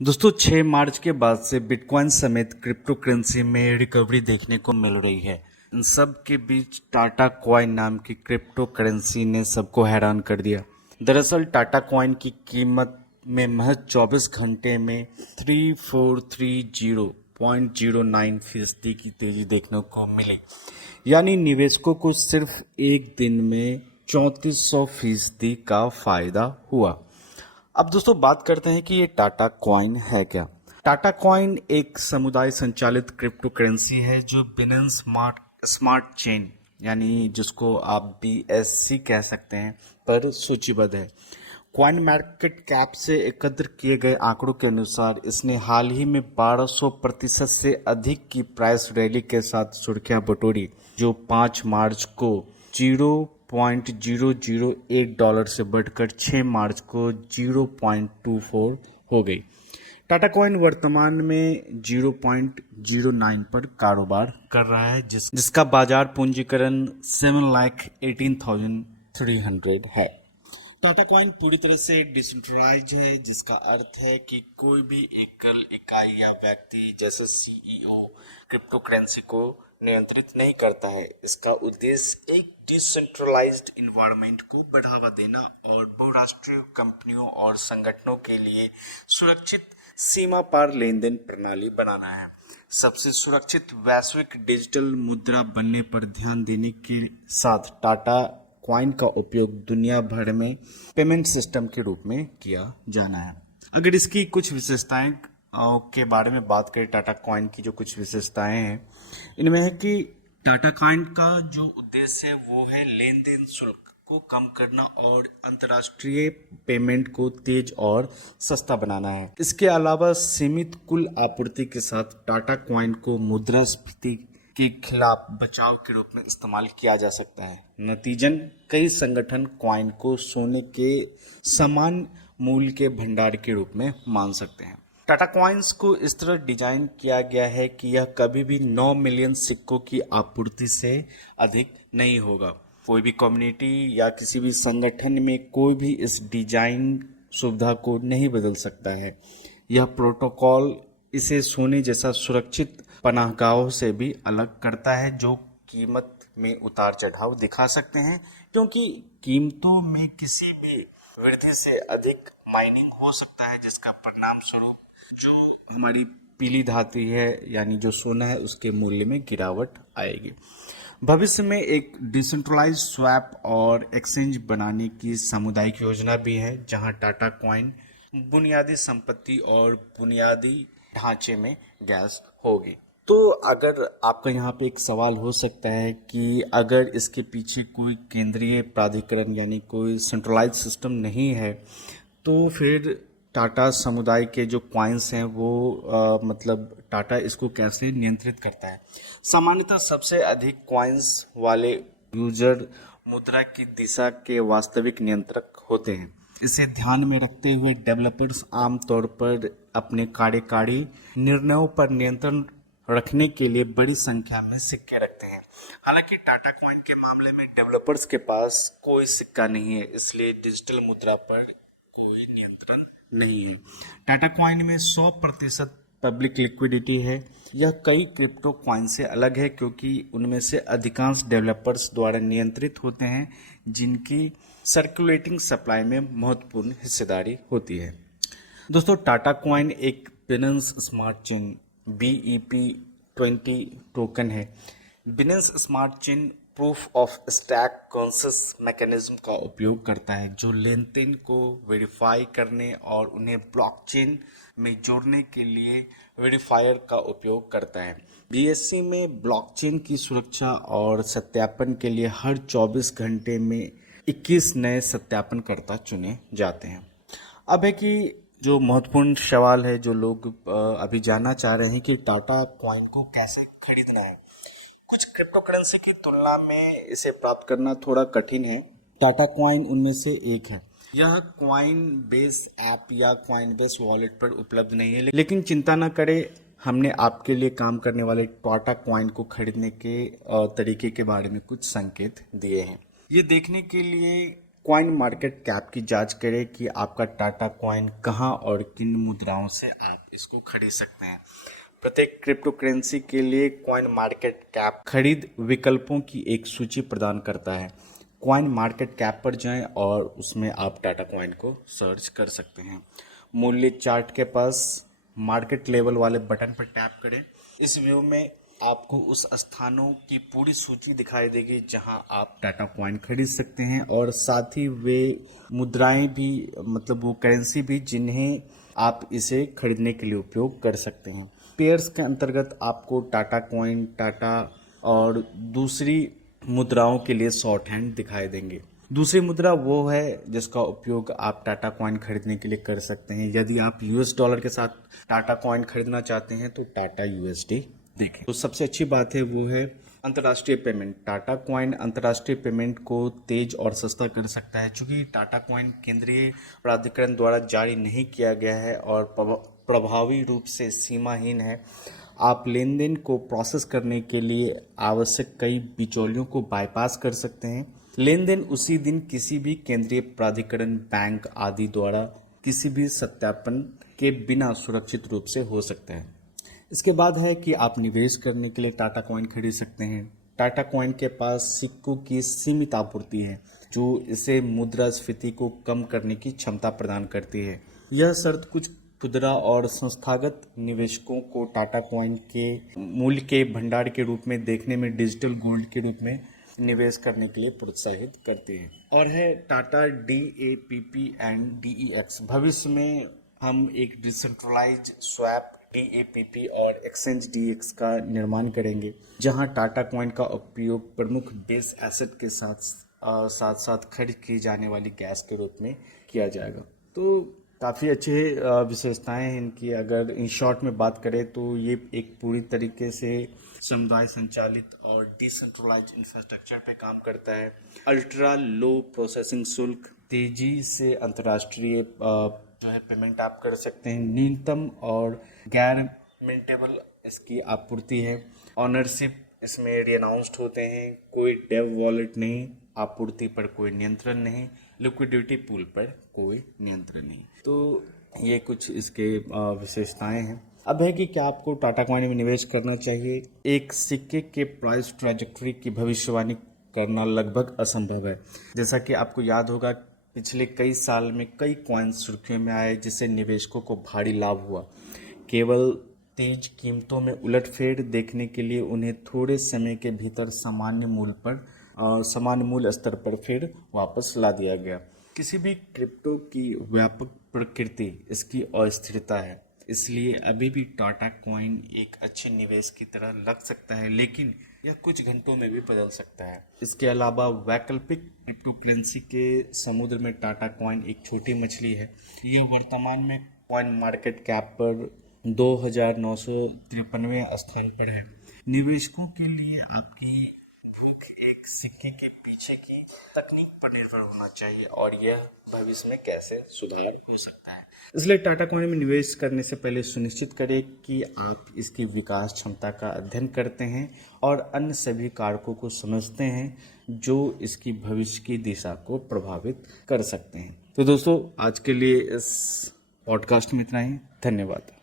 दोस्तों 6 मार्च के बाद से बिटकॉइन समेत क्रिप्टो करेंसी में रिकवरी देखने को मिल रही है। इन सब के बीच टाटा कॉइन नाम की क्रिप्टो करेंसी ने सबको हैरान कर दिया। दरअसल टाटा कॉइन की कीमत में महज 24 घंटे में 3430.09% की तेजी देखने को मिली। यानी निवेशकों को सिर्फ एक दिन में 3400% का फायदा हुआ। अब दोस्तों बात करते हैं कि ये टाटा कॉइन है क्या। टाटा कॉइन एक समुदाय संचालित क्रिप्टो करेंसी है जो बिनेंस स्मार्ट चेन यानी जिसको आप BSC कह सकते हैं पर सूचीबद्ध है। कॉइन मार्केट कैप से एकत्र किए गए आंकड़ों के अनुसार इसने हाल ही में 1200% से अधिक की प्राइस रैली के साथ सुर्खियां बटोरी, जो 5 मार्च को 0.008 डॉलर से बढ़कर 6 मार्च को 0.24 हो गई। टाटा कॉइन वर्तमान में 0.09 पर कारोबार कर रहा है, जिसका बाजार पूंजीकरण 7,18,300 है। टाटा कॉइन पूरी तरह से डिसेंट्रलाइज है, जिसका अर्थ है कि कोई भी एकल इकाई या व्यक्ति जैसे CEO क्रिप्टो करेंसी को नियंत्रित नहीं करता है। इसका उद्देश्य एक डिसेंट्रलाइज्ड इन्वायरमेंट को बढ़ावा देना और बहुराष्ट्रीय कंपनियों और संगठनों के लिए सुरक्षित सीमा पार लेन देन प्रणाली बनाना है। सबसे सुरक्षित वैश्विक डिजिटल मुद्रा बनने पर ध्यान देने के साथ टाटा कॉइन का उपयोग दुनिया भर में पेमेंट सिस्टम के रूप में किया जाना है। अगर इसकी कुछ विशेषताएं के बारे में बात करें, टाटा कॉइन की जो कुछ विशेषताएं हैं इनमें है कि टाटा कॉइन का जो उद्देश्य है वो है लेन देन शुल्क को कम करना और अंतर्राष्ट्रीय पेमेंट को तेज और सस्ता बनाना है। इसके अलावा सीमित कुल आपूर्ति के साथ टाटा कॉइन को मुद्रास्फीति के खिलाफ बचाव के रूप में इस्तेमाल किया जा सकता है। नतीजन कई संगठन कॉइन को सोने के समान मूल्य के भंडार के रूप में मान सकते हैं। टाटा कॉइन्स को इस तरह डिजाइन किया गया है कि यह कभी भी 9 मिलियन सिक्कों की आपूर्ति से अधिक नहीं होगा। कोई भी कम्युनिटी या किसी भी संगठन में कोई भी इस डिजाइन सुविधा को नहीं बदल सकता है। यह प्रोटोकॉल इसे सोने जैसा सुरक्षित पनाहगाहों से भी अलग करता है, जो कीमत में उतार चढ़ाव दिखा सकते हैं, क्योंकि कीमतों में किसी भी वृद्धि से अधिक माइनिंग हो सकता है, जिसका परिणाम स्वरूप जो हमारी पीली धातु है यानी जो सोना है उसके मूल्य में गिरावट आएगी। भविष्य में एक डिसेंट्रलाइज्ड स्वैप और एक्सचेंज बनाने की सामुदायिक योजना भी है, जहां टाटा कॉइन बुनियादी संपत्ति और बुनियादी ढांचे में गैस होगी। तो अगर आपका यहाँ पे एक सवाल हो सकता है कि अगर इसके पीछे कोई केंद्रीय प्राधिकरण यानी कोई सेंट्रलाइज्ड सिस्टम नहीं है, तो फिर टाटा समुदाय के जो कॉइन्स हैं वो मतलब टाटा इसको कैसे नियंत्रित करता है। सामान्यतः सबसे अधिक कॉइन्स वाले यूजर मुद्रा की दिशा के वास्तविक नियंत्रक होते हैं। इसे ध्यान में रखते हुए डेवलपर्स आमतौर पर अपने कार्यकारी निर्णयों पर नियंत्रण रखने के लिए बड़ी संख्या में सिक्के रखते हैं। हालांकि टाटा कॉइन के मामले में डेवलपर्स के पास कोई सिक्का नहीं है, इसलिए डिजिटल मुद्रा पर कोई नियंत्रण नहीं है। टाटा कॉइन में 100% पब्लिक लिक्विडिटी है। यह कई क्रिप्टो कॉइन से अलग है क्योंकि उनमें से अधिकांश डेवलपर्स द्वारा नियंत्रित होते हैं, जिनकी सर्कुलेटिंग सप्लाई में महत्वपूर्ण हिस्सेदारी होती है। दोस्तों टाटा कॉइन एक Binance smart chain BEP20 token है। Binance smart chain proof of stake consensus mechanism का उपयोग करता है, जो लेन देन को वेरीफाई करने और उन्हें ब्लॉकचेन में जोड़ने के लिए वेरीफायर का उपयोग करता है। BSC में ब्लॉकचेन की सुरक्षा और सत्यापन के लिए हर 24 घंटे में 21 नए सत्यापनकर्ता चुने जाते हैं। अब है कि जो महत्वपूर्ण सवाल है जो लोग अभी जानना चाह रहे हैं कि टाटा कॉइन को कैसे खरीदना है। कुछ क्रिप्टो करेंसी की तुलना में इसे प्राप्त करना थोड़ा कठिन है। टाटा कॉइन उनमें से एक है। यह कॉइन बेस ऐप या कॉइन बेस वॉलेट पर उपलब्ध नहीं है, लेकिन चिंता न करें, हमने आपके लिए काम करने वाले टाटा कॉइन को खरीदने के तरीके के बारे में कुछ संकेत दिए हैं। ये देखने के लिए कॉइन मार्केट कैप की जांच करें कि आपका टाटा कॉइन कहां और किन मुद्राओं से आप इसको खरीद सकते हैं। प्रत्येक क्रिप्टो करेंसी के लिए कॉइन मार्केट कैप खरीद विकल्पों की एक सूची प्रदान करता है। कॉइन मार्केट कैप पर जाएं और उसमें आप टाटा कॉइन को सर्च कर सकते हैं। मूल्य चार्ट के पास मार्केट लेवल वाले बटन पर टैप करें। इस व्यू में आपको उस स्थानों की पूरी सूची दिखाई देगी जहां आप टाटा कॉइन खरीद सकते हैं और साथ ही वे मुद्राएं भी, मतलब वो करेंसी भी जिन्हें आप इसे खरीदने के लिए उपयोग कर सकते हैं। पेयर्स के अंतर्गत आपको टाटा कॉइन, टाटा और दूसरी मुद्राओं के लिए शॉर्ट हैंड दिखाई देंगे। दूसरी मुद्रा वो है जिसका उपयोग आप टाटा कॉइन खरीदने के लिए कर सकते हैं। यदि आप यूएस डॉलर के साथ टाटा कॉइन खरीदना चाहते हैं तो टाटा यूएसडी देखें। तो सबसे अच्छी बात है वो है अंतर्राष्ट्रीय पेमेंट। टाटा कॉइन अंतर्राष्ट्रीय पेमेंट को तेज और सस्ता कर सकता है। चूंकि टाटा कॉइन केंद्रीय प्राधिकरण द्वारा जारी नहीं किया गया है और प्रभावी रूप से सीमाहीन है, आप लेन देन को प्रोसेस करने के लिए आवश्यक कई बिचौलियों को बाईपास कर सकते हैं। लेन देन उसी दिन किसी भी केंद्रीय प्राधिकरण, बैंक आदि द्वारा किसी भी सत्यापन के बिना सुरक्षित रूप से हो सकता है। इसके बाद है कि आप निवेश करने के लिए टाटा कॉइन खरीद सकते हैं। टाटा कॉइन के पास सिक्कों की सीमित आपूर्ति है जो इसे मुद्रास्फीति को कम करने की क्षमता प्रदान करती है। यह शर्त कुछ खुदरा और संस्थागत निवेशकों को टाटा कॉइन के मूल्य के भंडार के रूप में देखने में डिजिटल गोल्ड के रूप में निवेश करने के लिए प्रोत्साहित करती है। और है टाटा DAPP एंड DEX। भविष्य में हम एक डिसेंट्रलाइज स्वैप DAPP और एक्सचेंज DEX का निर्माण करेंगे जहां टाटा कॉइन का उपयोग प्रमुख बेस एसेट के साथ साथ खर्च की जाने वाली गैस के रूप में किया जाएगा। तो काफ़ी अच्छे विशेषताएं हैं इनकी। अगर इन शॉर्ट में बात करें तो ये एक पूरी तरीके से समुदाय संचालित और डिसेंट्रलाइज इंफ्रास्ट्रक्चर पे काम करता है। अल्ट्रा लो प्रोसेसिंग शुल्क, तेजी से अंतर्राष्ट्रीय जो है पेमेंट आप कर सकते हैं। न्यूनतम और गैर मेंटेबल इसकी आपूर्ति है। ऑनरशिप इसमें रीअनाउंस्ड होते हैं। कोई डेव वॉलेट नहीं, आपूर्ति पर कोई नियंत्रण नहीं, लिक्विडिटी पूल पर कोई नियंत्रण नहीं। तो ये कुछ इसके विशेषताएं हैं। अब है कि क्या आपको टाटा कॉइन में निवेश करना चाहिए। एक सिक्के के प्राइस ट्रैजेक्टरी की भविष्यवाणी करना लगभग असंभव है। जैसा कि आपको याद होगा, पिछले कई साल में कई कॉइन्स सुर्खियों में आए जिससे निवेशकों को भारी लाभ हुआ। केवल तेज कीमतों में उलटफेर देखने के लिए उन्हें थोड़े समय के भीतर सामान्य मूल्य स्तर पर फिर वापस ला दिया गया। किसी भी क्रिप्टो की व्यापक प्रकृति इसकी अस्थिरता है, इसलिए अभी भी टाटा कॉइन एक अच्छे निवेश की तरह लग सकता है, लेकिन यह कुछ घंटों में भी बदल सकता है। इसके अलावा वैकल्पिक क्रिप्टो करेंसी के समुद्र में टाटा कॉइन एक छोटी मछली है। यह वर्तमान में कॉइन मार्केट कैप पर 2,953वें स्थान पर है। निवेशकों के लिए आपकी भूख एक सिक्के के पीछे की तकनीक पर निर्भर होना चाहिए और यह भविष्य में कैसे सुधार हो सकता है। इसलिए टाटा कॉइन में निवेश करने से पहले सुनिश्चित करें कि आप इसकी विकास क्षमता का अध्ययन करते हैं और अन्य सभी कारकों को समझते हैं जो इसकी भविष्य की दिशा को प्रभावित कर सकते हैं। तो दोस्तों, आज के लिए इस पॉडकास्ट में इतना ही। धन्यवाद।